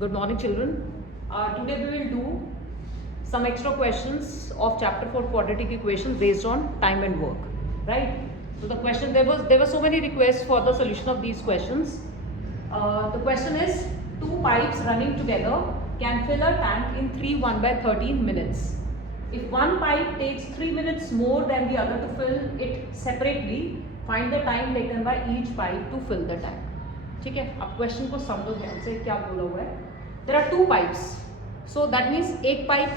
Good morning, children. Today we will do some extra questions of chapter 4 quadratic equations based on time and work. Right? So the question, there were so many requests for the solution of these questions. The question is, two pipes running together can fill a tank in 3 1/13 minutes. If one pipe takes 3 minutes more than the other to fill it separately, find the time taken by each pipe to fill the tank. ठीक है, अब question को समझो ध्यान से, क्या बोला हुआ है. There are two pipes, so that means एक पाइप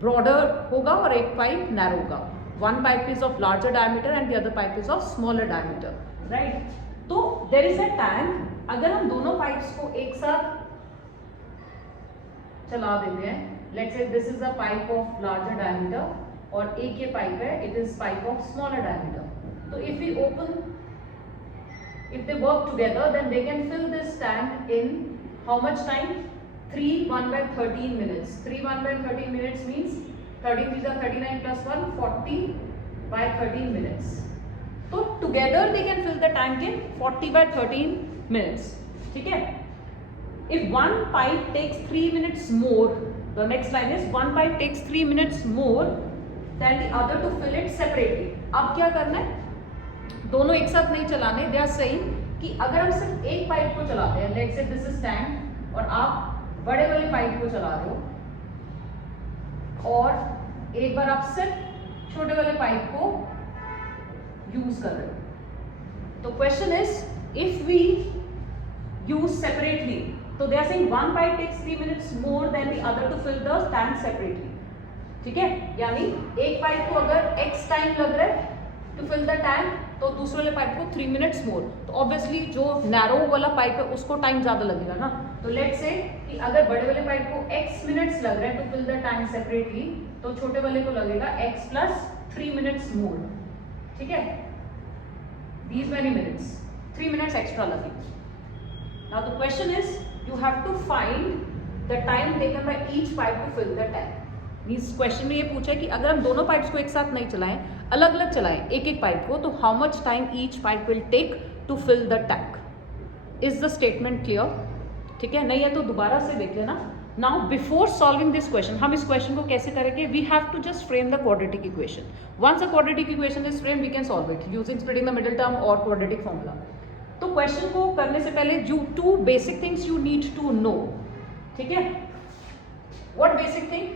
ब्रॉडर होगा और एक पाइप नैरो होगा. One pipe is of larger diameter and the other pipe is of smaller diameter. Right, तो देयर इज अ टैंक. अगर हम दोनों पाइप्स को एक साथ चला देते हैं, let's say this is a pipe of larger diameter और एक ये पाइप है, it is pipe of smaller diameter. तो if we open, if they work together, then they can fill this tank in how much time? 3 1/13 minutes. 3 1/13 minutes means 13 these are 39 plus 1 40/13 minutes. So together they can fill the tank in 40/13 minutes. ठीक है? If one pipe takes 3 minutes more, the next line is one pipe takes 3 minutes more than the other to fill it separately. अब क्या करना है? दोनों एक साथ नहीं चलाने. दे आर सेइंग कि अगर हम सिर्फ एक पाइप को चलाते हैं, let's say this is tank और आप बड़े वाले पाइप को चला रहे हो और एक बार आप सिर्फ छोटे वाले पाइप को यूज कर रहे हो. तो question is if we use separately, तो they are saying one pipe takes 3 minutes more than the other to fill the tank separately. ठीक है, यानी एक पाइप को अगर x टाइम लग रहा है टू फिल द टैंक, तो दूसरे वाले पाइप को 3 मिनट्स मोर. तो ऑब्वियसली जो नैरो वाला पाइप है उसको टाइम ज्यादा लगेगा ना. तो लेट्स से कि अगर बड़े वाले पाइप को x मिनट्स लग रहे हैं to fill the tank separately, तो छोटे वाले को लगेगा x प्लस 3 मिनट्स मोर. ठीक है, these many minutes, 3 minutes extra लगेगा. Now the question is you have to find the time taken by each pipe to fill the tank. इस question में ये पूछा है कि अगर हम दोनों पाइप्स को एक साथ नहीं चलाएं, अलग अलग चलाएं एक एक पाइप को, तो how much time each pipe will take to fill the tank. Is the statement clear? ठीक है, नहीं है तो दोबारा से देख लेना. Now before solving this question, हम इस क्वेश्चन को कैसे करेंगे? We have to just frame the quadratic equation. Once a quadratic equation is frame, we can solve it using splitting the middle term और क्वाड्रेटिक फॉर्मूला. तो question को करने से पहले जो two basic things you need to know. ठीक है, what basic thing?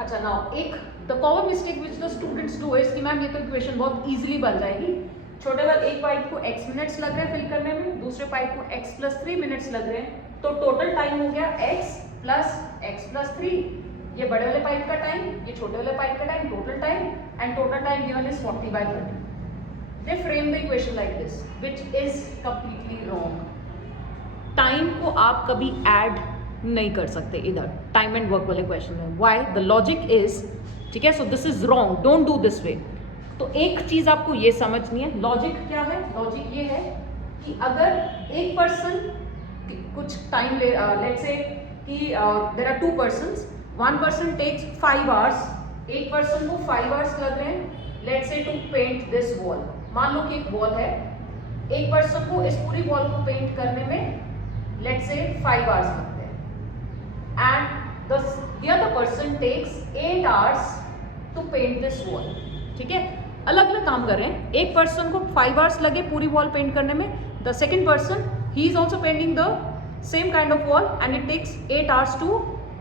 अच्छा, नाउ एक the common mistake which the students do is कि मैम ये तो इक्वेशन बहुत इजीली बन जाएगी. छोटे वाले एक पाइप को x मिनट्स लग रहे हैं फिल करने में, दूसरे पाइप को x प्लस 3 मिनट्स लग रहे हैं, तो टोटल टाइम हो गया x प्लस 3. ये बड़े वाले पाइप का टाइम, ये छोटे वाले पाइप का time, total time, and total time given is 40/30. They frame the equation like this which is completely wrong. Time को आप कभी ऐड नहीं कर सकते इधर टाइम एंड वर्क वाले क्वेश्चन में. व्हाई? द लॉजिक इज, ठीक है, सो this is wrong, don't do this way. तो एक चीज आपको ये समझनी है, लॉजिक क्या है? लॉजिक ये है कि अगर एक पर्सन कुछ टाइम ले, लेट्स से कि there are 2 persons, one person takes 5 hours, एक पर्सन को 5 आवर्स लग रहे हैं लेट्स से टू पेंट दिस वॉल. मान लो कि एक वॉल है, एक पर्सन को इस पूरी वॉल को पेंट करने में लेट्स से 5 आवर्स लगते हैं, and the other person takes 8 hours to paint this wall. ठीक है, अलग अलग काम कर रहे हैं. एक पर्सन को 5 आवर्स लगे पूरी वॉल पेंट करने में, the second person he is also painting the same kind of wall and it takes 8 hours to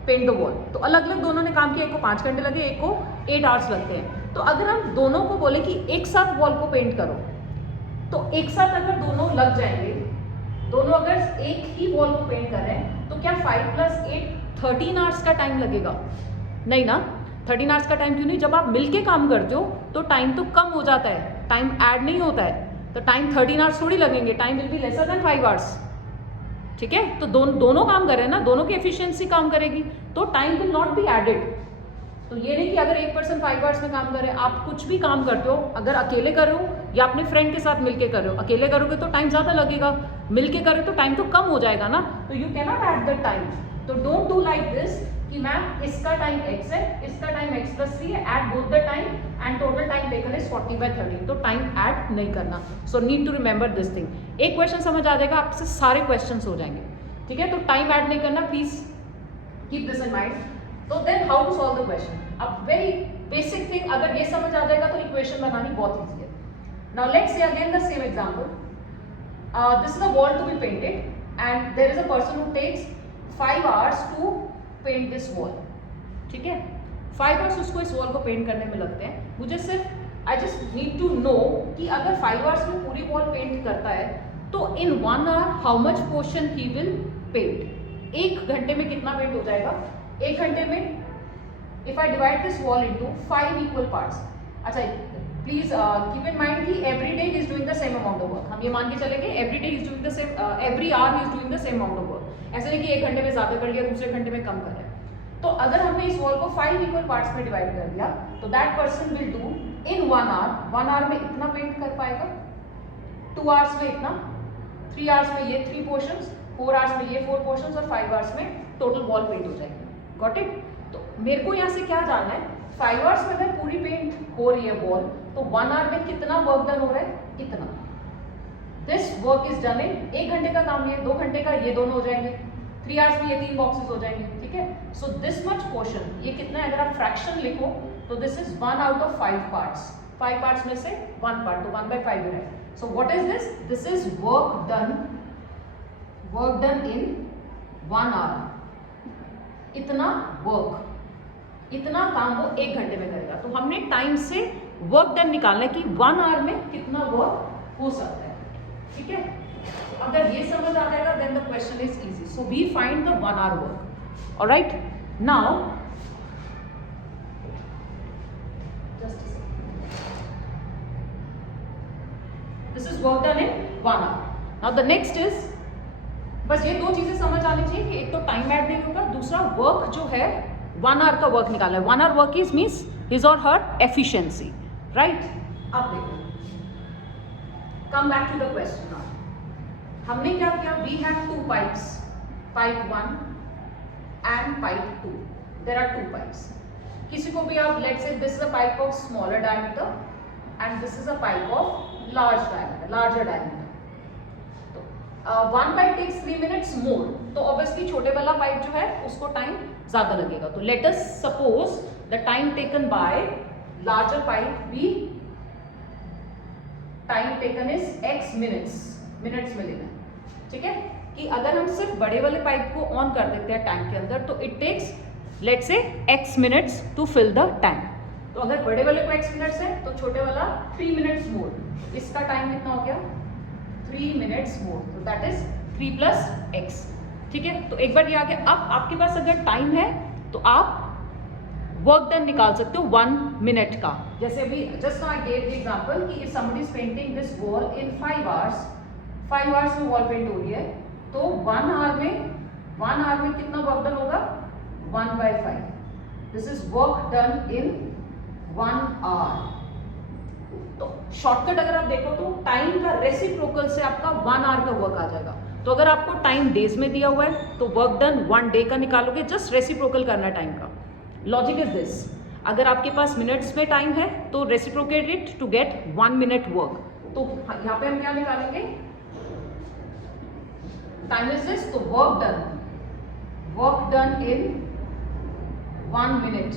paint the wall. तो अलग अलग दोनों ने काम किया, एक को 5 घंटे लगे, एक को 8 आवर्स लगते हैं. तो अगर हम दोनों को बोले कि एक साथ वॉल को पेंट करो, तो एक साथ अगर दोनों लग जाएंगे, दोनों अगर एक ही वॉल को पेंट कर रहे हैं, तो क्या 5 प्लस 8 13 आवर्स का टाइम लगेगा? नहीं ना, 13 आवर्स का टाइम क्यों नहीं? जब आप मिलके काम करते हो तो टाइम तो कम हो जाता है, टाइम ऐड नहीं होता है. तो टाइम 13 आवर्स थोड़ी लगेंगे, time will be lesser than 5 hours. ठीक है, तो दोनों काम कर रहे हैं ना, दोनों की एफिशिएंसी काम करेगी, तो time will not be added. तो ये नहीं कि अगर एक पर्सन 5 आवर्स में काम कर रहे हैं, आप कुछ भी काम करते हो, अगर अकेले कर रहे हो या अपने फ्रेंड के साथ मिलके कर रहे हो, अकेले करोगे तो टाइम ज़्यादा लगेगा, मिलके कर रहे हो तो टाइम तो कम हो जाएगा ना. तो you can not add the time. तो डोंट डू लाइक दिस कि मैम इसका टाइम x है, इसका टाइम x प्लस 3 है, add both the time and total time taken is 40/30. तो टाइम ऐड नहीं करना. So need to remember this thing. एक क्वेश्चन समझ आ जाएगा, आपसे सारे क्वेश्चंस हो जाएंगे. ठीक है, तो टाइम ऐड नहीं करना, please keep this in mind. तो then how to solve the question, अब वेरी बेसिक थिंग, अगर ये समझ आ जाएगा तो इक्वेशन बनानी बहुत ईजी है। Now let's say again the same example, this is a wall to be painted and there is a person who takes 5 hours to paint this wall, ठीक है, 5 hours उसको इस वॉल को पेंट करने में लगते हैं। मुझे सिर्फ I just need to know कि अगर 5 hours में पूरी वॉल पेंट करता है तो in 1 hour how much portion he will paint, 1 घंटे में कितना पेंट हो जाएगा। 1 घंटे में if I divide this wall into 5 equal parts, अच्छा प्लीज कीप इन माइंड कि every day is doing the same amount of work, हम ये मान के चलेंगे every day is doing the same, every hour is doing the same amount of work, ऐसे नहीं कि 1 घंटे में ज्यादा कर लिया दूसरे घंटे में कम कर रहा है। तो अगर हमने इस वॉल को 5 इक्वल पार्ट्स में डिवाइड कर दिया तो that person will do in 1 hour, 1 hour में इतना पेंट कर पाएगा, 2 hours में इतना, 3 hours में ये 3 पोर्शंस, 4 hours में ये 4 पोर्शंस और 5 hours में टोटल वॉल पेंट हो जाएगी। Got it? तो मेरे को यहाँ से क्या जानना है, 5 hours में अगर पूरी पेंट हो रही है वॉल तो 1 hour में कितना वर्क डन हो रहा है, इतना। This work is done in 1 घंटे का काम, ये 2 घंटे का, ये दोनों हो जाएंगे, 3 hours में ये 3 बॉक्सेस हो जाएंगे, ठीक है। सो दिस मच पोर्शन, ये कितना है, अगर आप फ्रैक्शन लिखो तो this is 1 out of 5 parts, 5 parts में से 1 part, तो 1/5 है। So what is this, this is work done in 1 hour, इतना वर्क, इतना काम वो 1 घंटे में करेगा। तो हमने टाइम से वर्क डन निकालना है कि 1 hour में कितना वर्क हो सकता है, ठीक है। तो अगर ये समझ आ जाएगा then the question is easy. So we find the 1 hour work, alright. Now just this is work done in 1 hour। Now the next is, बस ये 2 चीजें समझ आनी चाहिए कि एक तो टाइम ऐड नहीं होगा, दूसरा वर्क जो है 1 hour का वर्क निकालना है। 1 hour work is means his or her efficiency, right. अब देखो, come back to the question. Now हमने क्या किया, we have 2 pipes, pipe 1 and pipe 2, there are 2 pipes। किसी को भी आप let's say this is a pipe of smaller diameter and this is a pipe of larger diameter. तो 1 pipe takes 3 minutes मोर, तो obviously छोटे वाला पाइप जो है उसको टाइम ज्यादा लगेगा। तो let us suppose the time taken by larger pipe be, time taken is x minutes में लेना है, ठीक है। कि अगर हम सिर्फ बड़े वाले पाइप को ऑन कर देते हैं टैंक के अंदर तो it takes let's say x minutes to fill the tank. तो अगर बड़े वाले को x minutes है तो छोटे वाला 3 minutes मोर, इसका टाइम कितना हो गया, 3 minutes मोर, तो दैट इज 3 + x, ठीक है। तो एक बार ये आ गया। अब आपके पास अगर टाइम है तो आप वर्क डन निकाल सकते हो 1 minute का। जैसे अभी just I gave the example कि if somebody is painting this wall in 5 hours, 5 hours में वॉल पेंट हो रही है तो 1 hour में कितना वर्क डन होगा, 1/5। This is work done in 1 hour। तो शॉर्टकट अगर आप देखो तो टाइम का रेसिप्रोकल से आपका 1 hour का वर्क आ जाएगा। तो अगर आपको टाइम डेज में दिया हुआ है तो वर्क डन 1 day का निकालोगे, जस्ट रेसिप्रोकल करना है टाइम का। लॉजिक इज दिस, अगर आपके पास मिनट्स में टाइम है तो reciprocate it to get 1 minute work. तो यहाँ पे हम क्या निकालेंगे, टाइम इज दिस, तो work done in 1 minute,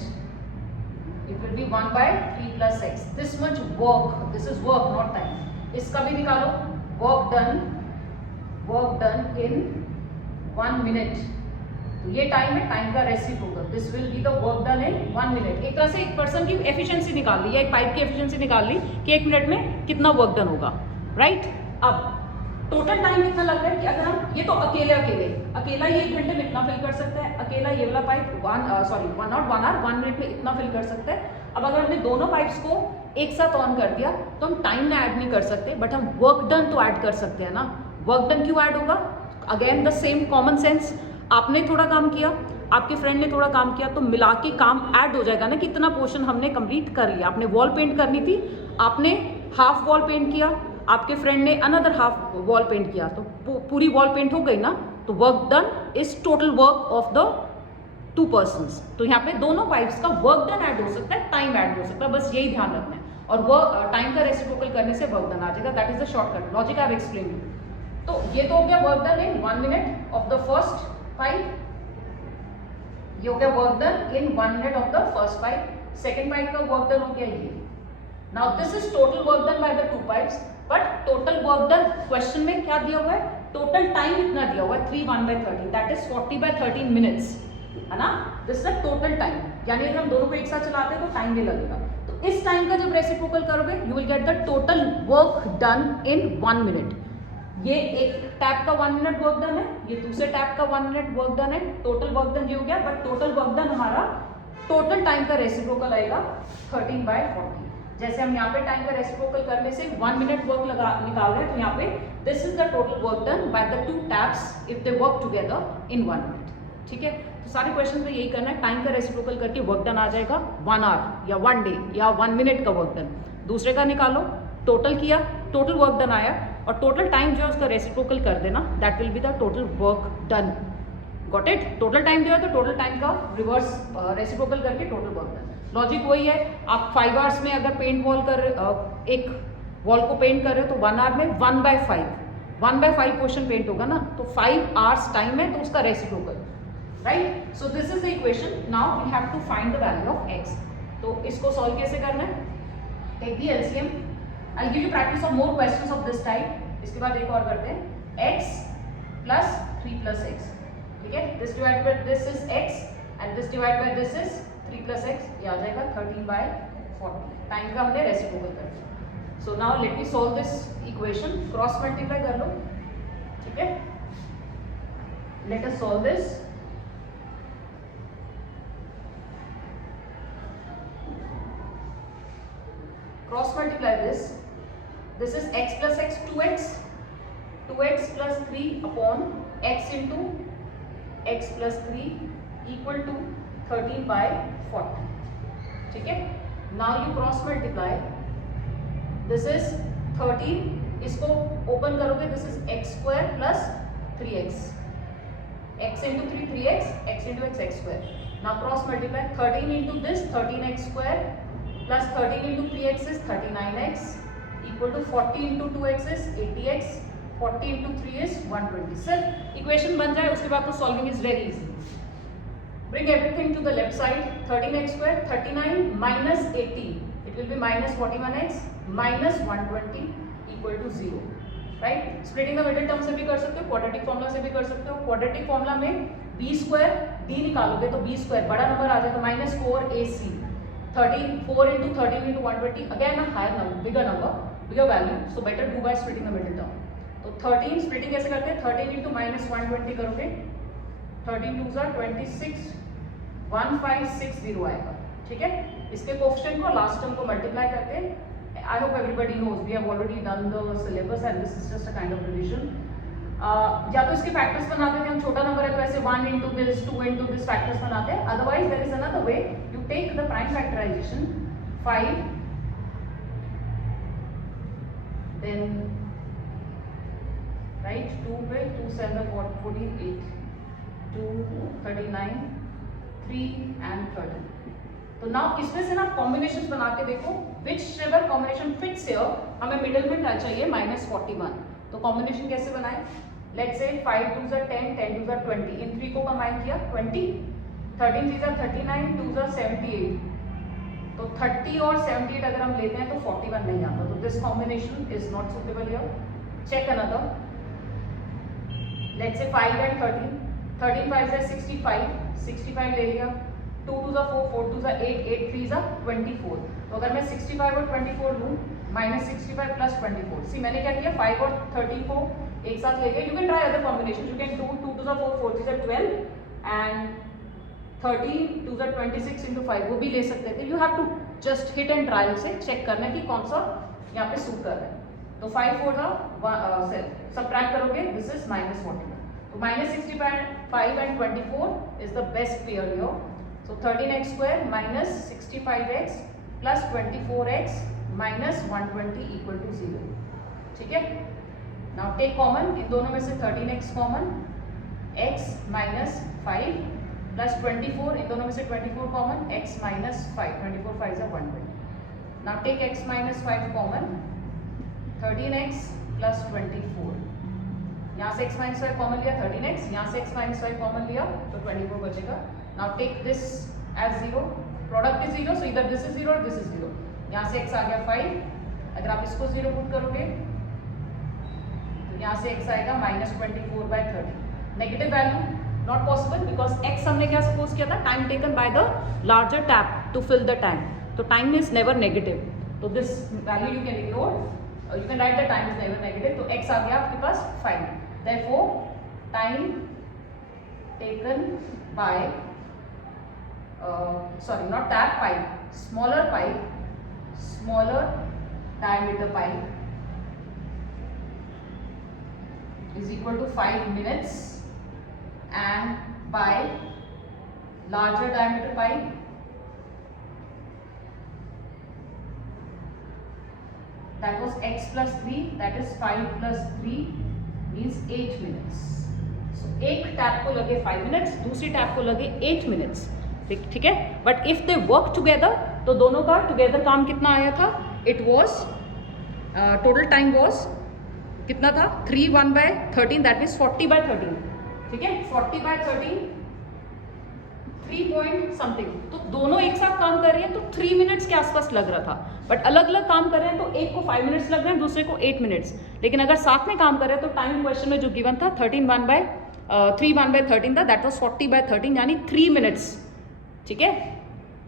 it will be 1/3 + x, this much work, this is work not time। इसका भी निकालो, work done in 1 minute, तो ये टाइम है, टाइम का reciprocal, this will be the work done in 1 minute। एक तरह से एक पर्सन की एफिशिएंसी निकाल ली या एक पाइप की एफिशिएंसी निकाल ली कि 1 मिनट में कितना वर्क डन होगा, राइट। अब टोटल टाइम कितना लग रहा है कि अगर हम ये तो अकेला ये 1 घंटे में इतना फिल कर सकता है, अकेला ये वाला पाइप 1 hour 1 minute में इतना फिल कर सकता है। अब अगर हमने दोनों पाइप्स को एक साथ ऑन कर दिया तो हम टाइम में ऐड नहीं कर सकते, बट हम वर्क डन तो ऐड कर सकते हैं ना। वर्क डन क्यों ऐड होगा, again the same common sense, आपने थोड़ा काम किया, आपके फ्रेंड ने थोड़ा काम किया, तो मिला के काम ऐड हो जाएगा ना, कितना पोर्शन हमने कंप्लीट कर लिया। आपने वॉल पेंट करनी थी, आपने हाफ वॉल पेंट किया, आपके फ्रेंड ने अनदर हाफ वॉल पेंट किया, तो पूरी वॉल पेंट हो गई ना। तो work done is total work of the 2 persons। तो यहाँ पे दोनों पाइप्स का वर्क डन ऐड हो सकता है, टाइम ऐड हो सकता है, बस यही ध्यान रखना है। और वर्क टाइम का रेसिप्रोकल करने से वर्क डन आ जाएगा, that is the shortcut logic I have explained you. तो ये तो हो गया work done in 1 minute of the first pipe, ये हो गया work done in 1 minute of the first pipe. Second pipe का वर्क डन हो गया ये। Now this is total work done by the 2 pipes, but total work done question में क्या दिया हुआ है, टोटल टाइम इतना दिया हुआ है 3 1/13, दैट इज 40/13 मिनट्स, है ना। This is the total time, यानी अगर हम दोनों को एक साथ चलाते हैं तो टाइम भी लगेगा। तो इस टाइम का जब रेसिप्रोकल करोगे you will get the total work done in 1 minute. ये एक टैप का 1 मिनट वर्क डन है, ये दूसरे टैप का 1 मिनट वर्क डन है, टोटल वर्क डन ये हो गया। बट टोटल वर्क डन हमारा टोटल टाइम का रेसिप्रोकल आएगा 13/40। जैसे हम यहाँ पे टाइम का रेसिप्रोकल करने से 1 मिनट वर्क निकाल रहे हैं, तो यहाँ पे this is the total work done by the 2 taps if they work together in 1 minute. ठीक है, तो सारे क्वेश्चन में यही करना है, टाइम का रेसिप्रोकल करके वर्क डन आ जाएगा 1 आवर या 1 डे या 1 मिनट का वर्क डन। दूसरे का निकालो, टोटल किया, टोटल वर्क डन आया, और टोटल टाइम जो है उसका रेसिप्रोकल कर देना, that will be the total work done. Got it. Total time दिया तो टोटल टाइम का रिवर्स रेसिप्रोकल करके टोटल वर्क डन। लॉजिक वही है, आप 5 आवर्स में अगर पेंट वॉल कर एक वॉल को पेंट कर रहे हो तो 1 आवर में 1/5 पोर्शन पेंट होगा ना, तो 5 आवर्स टाइम है तो उसका reciprocal, right. So this is the equation. Now we have to find the value of x। तो इसको सॉल्व कैसे करना है, take the LCM, I will give you practice of more questions of this type. इसके बाद एक और करते हैं, x plus 3 plus x, ठीक है। This divide by this is x and this divide by this is 3 plus x, ये आ जाएगा 13/40। टाइम का हमने रेसिप्रोकल कर दिया। So now let me solve this equation, cross multiply कर लो, ठीक है। Let us solve this. Cross multiply this, this is x plus x 2x plus 3 upon x into x plus 3 equal to 13/40, ठीक है। Now you cross multiply, this is 13, इसको open करोगे, this is x² plus 3x, x into 3 3x, x into x x²। Now cross multiply, 13 into this 13x² plus 13 into 3x is 39x equal to 40 into 2x is 80x, 40 into 3 is 120। सिर्फ equation बन जाए उसके बाद तो solving is very easy. Bring everything to the left side, 13x², 39 minus 80, it will be minus 41x minus 120 equal to 0, right? Splitting the middle term से भी कर सकते हो, quadratic formula से भी कर सकते हो। quadratic formula में b² d निकालोगे तो b² बड़ा नंबर आ जाएगा minus 4ac, 4 into 13 into 120, again a higher number, bigger number, bigger value, so better do by splitting the middle term। तो 13 splitting कैसे करते हैं, 13 into minus 120 करोगे, 13 2s are 26, 1560 आएगा, ठीक है। इसके कोएफिशिएंट को लास्ट टर्म को मल्टीप्लाई करते हैं। I hope everybody knows we have already done the syllabus and this is just a kind of revision. या तो इसके फैक्टर्स बनाते थे हम, छोटा नंबर है तो ऐसे 1 into this 2 into this factors बनाते हैं। Otherwise there is another way, you take the prime factorization 5 then write 2 पे 2 7 14 8 2 39 3 and 13। तो नाउ इसमें से ना कॉम्बिनेशंस बना के देखो, which ever combination fits here. हमें मिडिल में क्या चाहिए, -41। तो कॉम्बिनेशन कैसे बनाए, let's say 5 2s are 10, 10 2s are 20, इन 3 को कंबाइन किया 20, 13 3s are 39, 2s are 78। तो 30 और 78 अगर हम लेते हैं तो 41 नहीं आता, तो this combination is not suitable here. Check another, let's say 5 and 13, 13 5s are 65, 65 ले लिया, 2 2s are 4, 4 2s are 8, 8 3s are 24। तो अगर मैं 65 और 24 लूँ, -65 plus 24, सी मैंने क्या किया, 5 और 13 को एक साथ लेके, you can try other combination, you can do 2 2s are 4, 4 3s are 12 and 13 2s are 26 into 5, वो भी ले सकते थे। You have to just hit and trial से चेक करना है कि कौन सा यहाँ पे सूट कर रहा है। तो 5 4 सब्ट्रैक्ट करोगे, दिस इज -41। तो -65 and 24 is the best pair here. So 13x² minus 65x plus 24x minus 120 equal to 0, ठीक है। Now take common, इन दोनों में से 13x common, x minus 5 plus 24, इन दोनों में से 24 common, x minus 5, 24 5s are 120। Now take x minus 5 common, 13x plus 24, यहाँ से x माइनस 5 कॉमन लिया 13x, यहाँ से x माइनस 5 कॉमन लिया तो 24 बचेगा. Now take this as 0, product is 0, so इधर दिस इज 0 और दिस इज 0. यहाँ से x आ गया 5, अगर आप इसको 0 पुट करोगे तो यहाँ से x आएगा -24/30. Negative value not possible because x हमने क्या सपोज किया था, time taken by the larger tap to fill the tank. तो टाइम इज नेवर नेगेटिव, तो this value you can ignore, you can write the time is never negative. तो x आ गया आपके पास 5. Therefore time taken by sorry not that pipe, smaller pipe, smaller diameter pipe is equal to 5 minutes, and by larger diameter pipe that was x plus 3, that is 5 plus 3 means 8 minutes. So एक tap को लगे 5 minutes, दूसरी tap को लगे 8 minutes. ठीक है. But if they work together तो दोनों का टुगेदर काम कितना आया था, it was total time was कितना था 3/13, दैट मीन्स 40/13. ठीक है, 40/13 3 पॉइंट समथिंग. तो दोनों एक साथ काम कर रहे हैं तो 3 मिनट्स के आसपास लग रहा था. बट अलग अलग काम कर रहे हैं तो एक को 5 मिनट्स लग रहे हैं, दूसरे को 8 मिनट्स. लेकिन अगर साथ में काम कर रहे हैं तो टाइम क्वेश्चन में जो गिवन था 3/13 था, दैट वॉज 40/13 यानी 3 मिनट्स. ठीक है,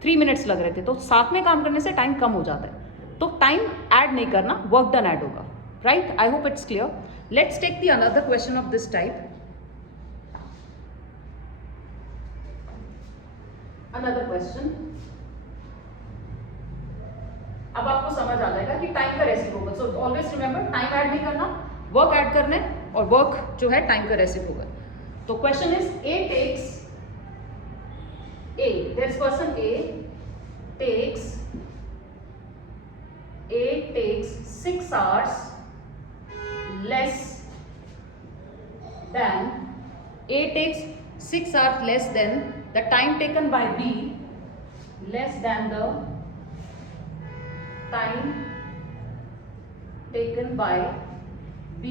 3 मिनट्स लग रहे थे. तो साथ में काम करने से टाइम कम हो जाता है. तो टाइम ऐड नहीं करना, वर्क डन ऐड होगा. Right, I hope it's clear. Let's take the another question of this type. Another question. अब आपको समझ आ जाएगा कि टाइम का reciprocal. So always remember, time add नहीं करना, वर्क ऐड करना है, और वर्क जो है टाइम का रेसिप्रोकल. तो question is there's person A takes 6 hours less than the time taken by B, less than the time taken by B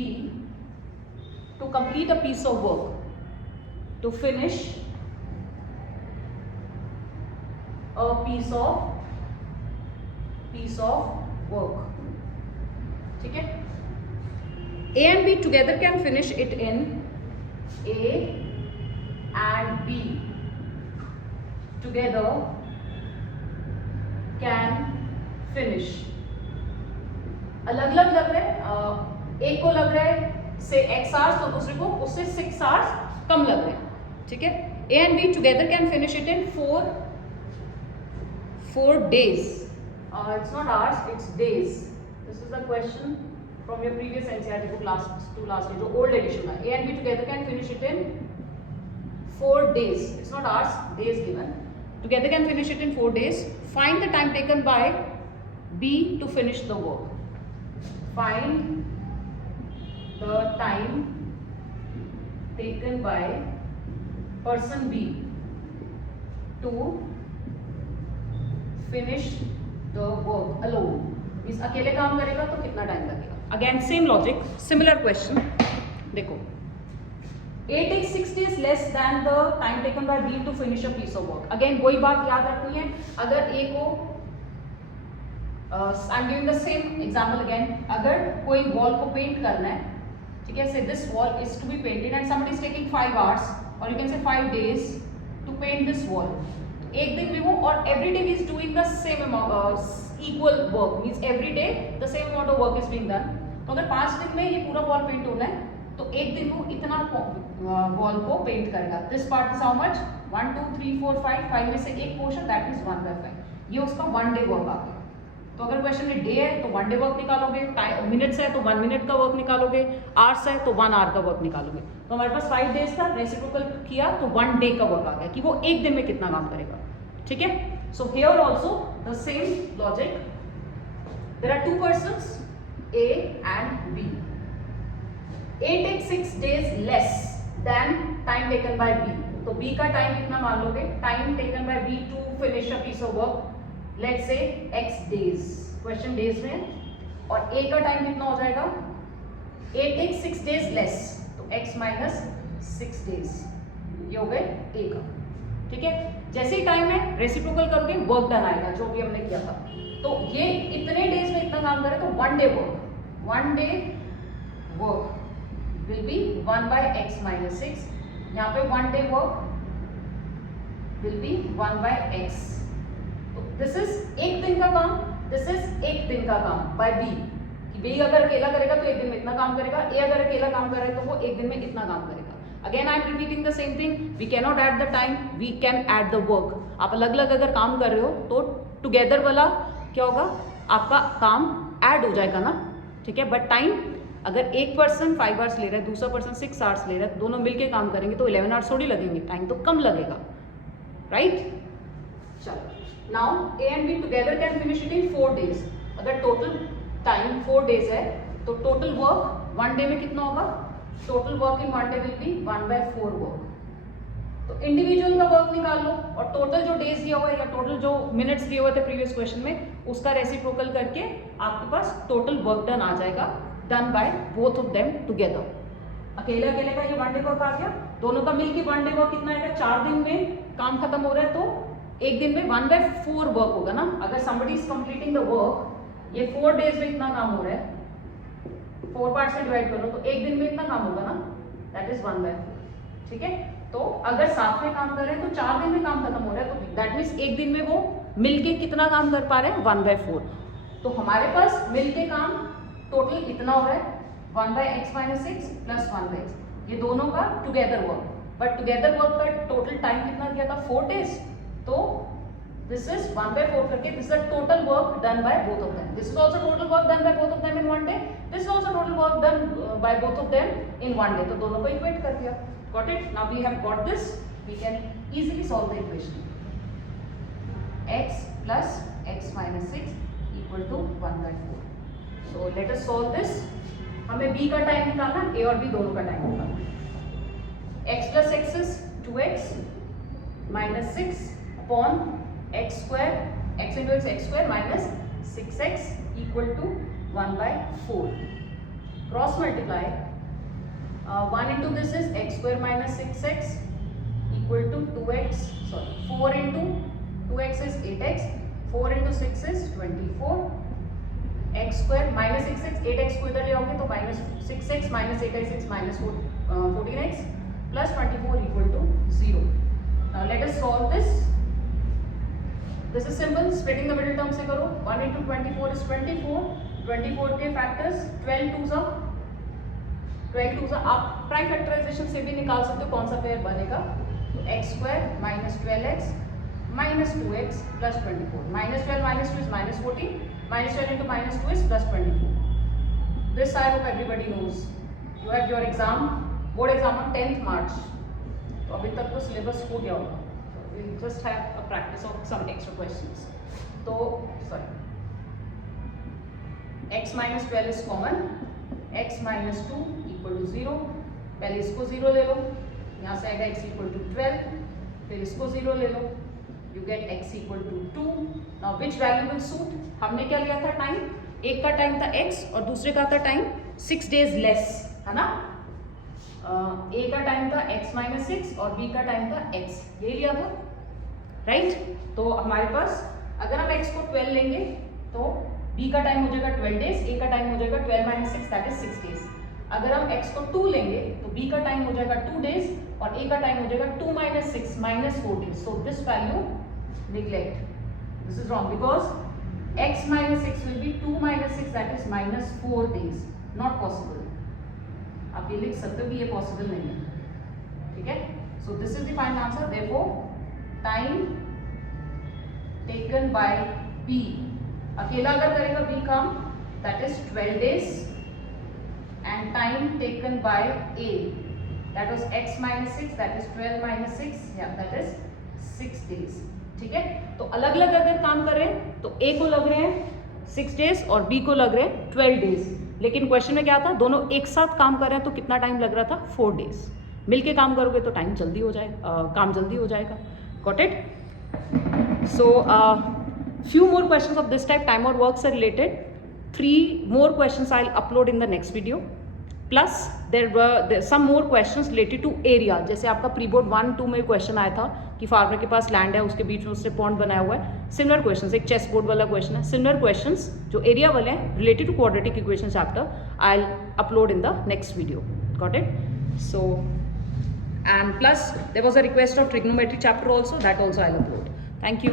to complete a piece of work, to finish a piece of work. ठीक है, A and B together can finish it in A and B together can finish. अलग अलग लग रहे हैं, एक को लग रहा है से x hours तो दूसरे को उससे 6 hours कम लग रहे हैं. ठीक है, A and B together can finish it in 4 days. It's not hours, it's days. This is the question from your previous NCERT book last year, the old edition. A and B together can finish it in 4 days. It's not hours, days given. Together can finish it in 4 days. Find the time taken by B to finish the work. Find the time taken by person B to finish the work alone. इस अकेले काम करेगा तो कितना time लगेगा. Again same logic, similar question. देखो, A takes 6 days less than the time taken by B to finish a piece of work. Again वही बात याद रखनी है. अगर A को I am giving the same example again. अगर कोई वॉल को पेंट करना है, ठीक है, say this wall is to be painted and somebody is taking 5 hours or you can say 5 days to paint this wall. एक दिन में वो, और every day is doing the same equal work, means every day the same amount of work is being done. तो अगर 5 दिन में ये पूरा वॉल पेंट होना है तो एक दिन वो इतना वॉल को पेंट करेगा. This part is how much, 1 2 3 4 5 में से एक पोर्शन, दैट इज 1/5. ये उसका 1 डे वर्क आ गया. तो अगर क्वेश्चन में डे है तो 1 डे वर्क निकालोगे, मिनट्स है तो 1 मिनट का वर्क निकालोगे, आवर्स है तो 1 आवर का वर्क निकालोगे. तो हमारे पास 5 डेज था, रेसिप्रोकल किया तो 1 डे का वर्क आ गया कि वो एक दिन में कितना काम करेगा. ठीक है, so here also the same logic. There are 2 persons A and B. A takes 6 days less than time taken by B. तो B का टाइम कितना मान लोगे, time taken by B to finish a piece of work, let's say x days, question days में, और A का time कितना हो जाएगा. A takes 6 days less, तो x माइनस 6 डेज, ये हो गए a का। ठीक है, जैसे ही टाइम है रेसिप्रोकल करोगे वर्क डन आएगा, जो भी हमने किया था। तो ये इतने डेज में इतना काम करे तो 1 day work will be 1 by x minus 6, यहाँ पे 1 day work will be 1 by x। तो दिस इज एक दिन का काम, दिस इज एक दिन का काम बाय बी, कि बी अगर अकेला करेगा तो एक दिन में इतना काम करेगा, ए अगर अकेला काम कर रहा है तो वो एक दिन में इतना काम करेगा। Again I am repeating the same thing, we can not add the time, we can add the work. आप अलग अलग अगर काम कर रहे हो तो टुगेदर वाला क्या होगा, आपका काम ऐड हो जाएगा ना। ठीक है, बट टाइम अगर एक पर्सन 5 आवर्स ले रहा है, दूसरा पर्सन 6 आवर्स ले रहा है, दोनों मिलके काम करेंगे तो 11 आवर्स थोड़ी लगेंगे, टाइम तो कम लगेगा, राइट। चलो now A and be together can finish it in 4 days. अगर टोटल टाइम 4 डेज है तो टोटल वर्क 1 डे में कितना होगा, total work in 1 day will be 1 by 4 work. तो इंडिविजुअल का वर्क निकाल लो और टोटल जो डेज दिया हुआ है या टोटल जो मिनट्स दिए हुए थे प्रीवियस क्वेश्चन में, उसका रेसिप्रोकल करके आपके पास टोटल वर्क डन आ जाएगा, done by both of them together. अकेले अकेले का ये 1 डे वर्क आ गया, दोनों का मिलके 1 डे वर्क कितना आएगा, 4 दिन में काम खत्म हो रहा है तो एक दिन में 1 by 4 वर्क होगा ना। अगर somebody is completing the work, ये 4 डेज में इतना काम हो रहा है, 4 पार्ट से डिवाइड कर लो तो एक दिन में इतना काम होगा ना, दैट इज 1 by 4। ठीक है, तो अगर साथ में काम कर रहे हैं तो 4 दिन में काम खत्म हो रहा है, तो दैट मीन्स एक दिन में वो मिलके कितना काम कर पा रहे हैं, 1 by 4। तो हमारे पास मिलके काम टोटल इतना हो रहा है 1 by x minus 6 plus 1 by x, ये दोनों का together work. But together work का टोटल टाइम कितना दिया था, 4 डेज। तो दिस इज 1 by 4 करके this is total work done by both of them. This is also total work done by both of them in 1 day, this is also total work done by both of them in 1 day. तो दोनों को equate कर दिया, got it. Now we have got this, we can easily solve the equation x plus x minus 6 equal to 1 by 4। So let us solve this। हमें b का time निकालना, a और b दोनों का टाइम निकालना। x plus x is 2x minus 6 upon x square, x into x square minus 6x equal to 1 by 4। Cross multiply, 1 into this is x square minus 6x equal to 2x, sorry 4 into 2x is 8x, 4 into 6 is 24, x square minus 6x, 8x को इधर ले आओगे तो minus 6x minus 8x is minus 14x plus 24 equal to 0। Now let us solve this। This is simple, splitting the middle term से करो। 1 into 24 is 24, 24 के factors 12 twos are 12 twos are। आप prime factorisation से भी निकाल सकते हो कौन सा पेयर बनेगा। तो x square minus 12x minus 2x plus 24, minus 12 minus 2 is minus 14, minus 12 into minus 2 is plus 24। This I hope everybody knows। You have your exam, board exam on 10th March। तो अभी तक तो syllabus हो गया होगा, so we'll just have a practice of some extra questions। तो sorry, x minus 12 is common, x minus 2 equal to 0। पहले इसको 0 ले लो, यहाँ से आएगा x equal to 12, फिर इसको 0 ले लो, you get x equal to 2। now which value will suit? हमने क्या लिया था टाइम, एक का टाइम था x और दूसरे का था टाइम 6 days लेस, है ना। a का टाइम था x minus 6 और b का टाइम था x, ये लिया था, राइट। तो हमारे पास अगर हम x को 12 लेंगे तो b का टाइम हो जाएगा 12 days, a का टाइम हो जाएगा 12 minus 6 that is 6 days। अगर हम x को 2 लेंगे तो b का टाइम हो जाएगा 2 days और a का टाइम हो जाएगा 2 minus 6 minus 4 days। so this value neglect, this is wrong because x minus 6 will be 2 minus 6 that is minus 4 days, not possible। आप ये लिख सकते हो कि ये पॉसिबल नहीं है, ठीक है। so this is the final answer। therefore time taken by b, अकेला अगर करेगा b काम that is 12 days and time taken by a that was x minus 6 that is 12 minus 6 yeah that is 6 days। ठीक है, तो अलग अलग अगर काम कर रहे हैं तो a को लग रहे हैं 6 डेज और b को लग रहे हैं 12 डेज, लेकिन क्वेश्चन में क्या था, दोनों एक साथ काम कर रहे हैं तो कितना टाइम लग रहा था, 4 डेज। मिलके काम करोगे तो टाइम जल्दी हो जाएगा, काम जल्दी हो जाएगा, got it. So few more questions of this type, time or works are related, 3 more questions I'll upload in the next video। Plus there some more questions related to area, जैसे आपका pre board 1-2 में question आया था कि farmer के पास land है, उसके बीच में उसने पॉन्ड बनाया हुआ है। सिमिलर क्वेश्चंस, एक चेस बोर्ड वाला क्वेश्चन है। सिमिलर क्वेश्चंस जो एरिया वाले हैं related to quadratic equation chapter, I will upload in the next video. Got it? So and plus there was a request of trigonometry chapter also, that also I'll upload. Thank you.